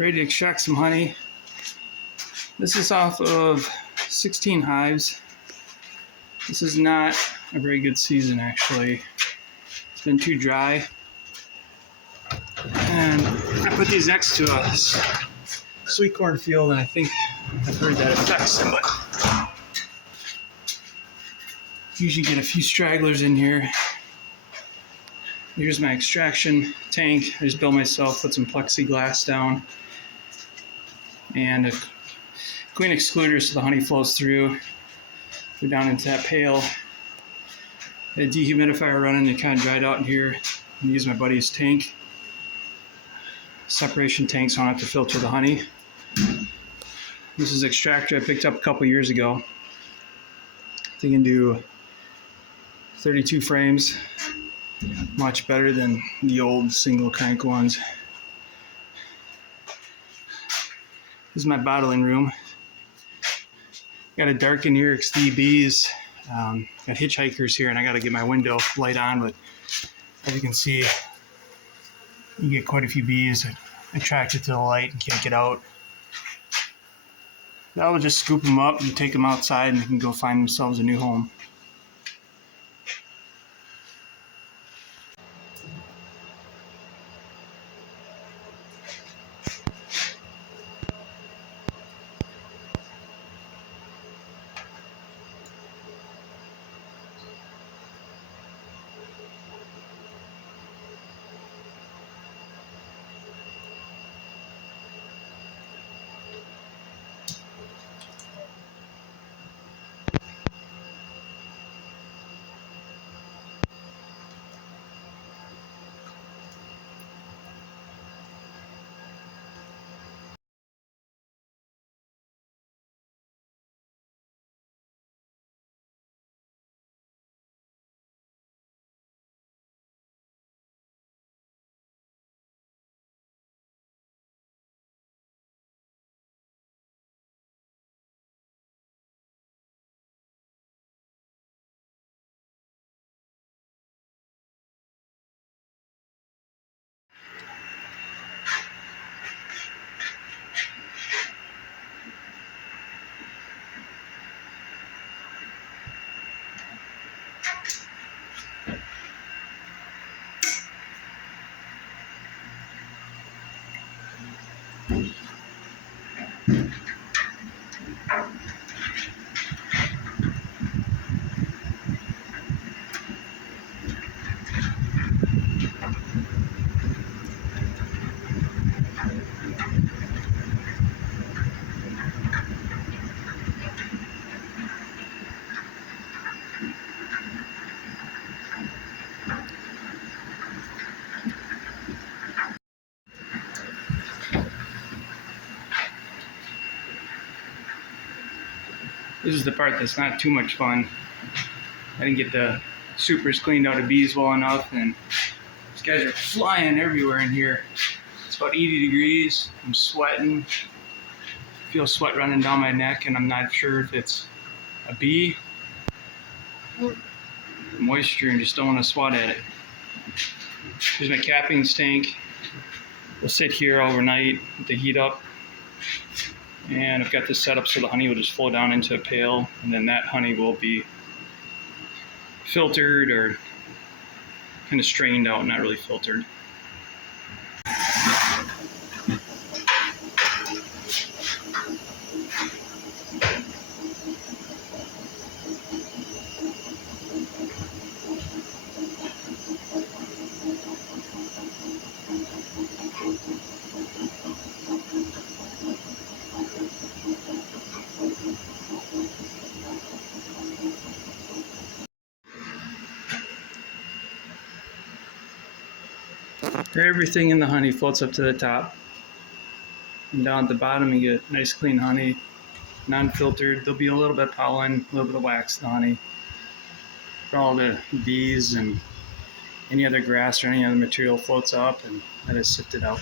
Ready to extract some honey. This is off of 16 hives. This is not a very good season, actually. It's been too dry. And I put these next to a sweet corn field, and I think I've heard that affects them. But usually get a few stragglers in here. Here's my extraction tank. I just built myself, put some plexiglass down, and a queen excluder so the honey flows through. Go down into that pail. A dehumidifier running, it kind of dried out in here. I'm gonna use my buddy's tank, separation tank, so I don't have to filter the honey. This is extractor I picked up a couple years ago. They can do 32 frames, much better than the old single crank ones. This is my bottling room. Got it dark in here because the bees. Got hitchhikers here, and I got to get my window light on, but as you can see, you get quite a few bees attracted to the light and can't get out. I will just scoop them up and take them outside, and they can go find themselves a new home. This is the part that's not too much fun. I didn't get the supers cleaned out of bees well enough, and these guys are flying everywhere in here. It's about 80 degrees. I'm sweating. I feel sweat running down my neck, and I'm not sure if it's a bee or moisture, and just don't want to swat at it. Here's my cappings tank. We'll sit here overnight with the heat up. And I've got this set up so the honey will just flow down into a pail, and then that honey will be filtered or kind of strained out, not really filtered. Everything in the honey floats up to the top, and down at the bottom you get nice clean honey, non-filtered. There'll be a little bit of pollen, a little bit of wax in the honey for all the bees, and any other grass or any other material floats up, and that is sifted out.